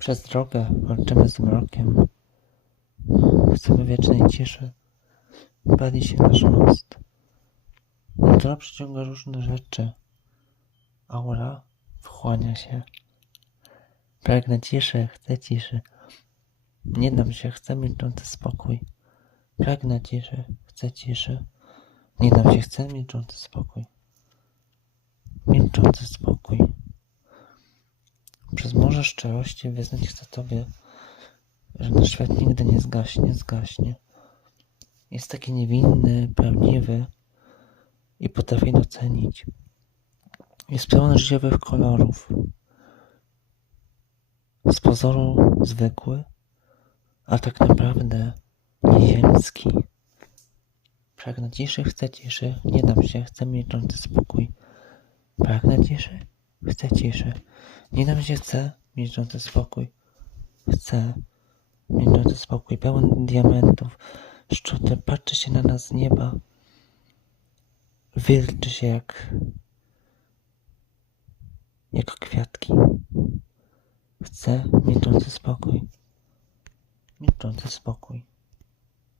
Przez drogę walczymy z mrokiem. Chcemy wiecznej ciszy. Pali się nasz most. Natura przyciąga różne rzeczy. Aura wchłania się. Pragnę ciszy, chcę ciszy. Nie dam się, chcę milczący spokój. Pragnę ciszy, chcę ciszy. Nie dam się, chcę milczący spokój. Milczący spokój. Morze szczerości wyznać chcę Tobie, że nasz świat nigdy nie zgaśnie, zgaśnie. Jest taki niewinny, prawdziwy i potrafi docenić. Jest pełen życiowych kolorów. Z pozoru zwykły, a tak naprawdę nieziemski. Pragnę ciszy, chcę ciszy, nie dam się, chcę milczący spokój. Pragnę ciszy, chcę ciszy, nie dam się, chcę milczący spokój. Chcę milczący spokój, pełen diamentów. Szczoty patrzy się na nas z nieba. Wilczy się jak jak kwiatki. Chcę milczący spokój. Milczący spokój.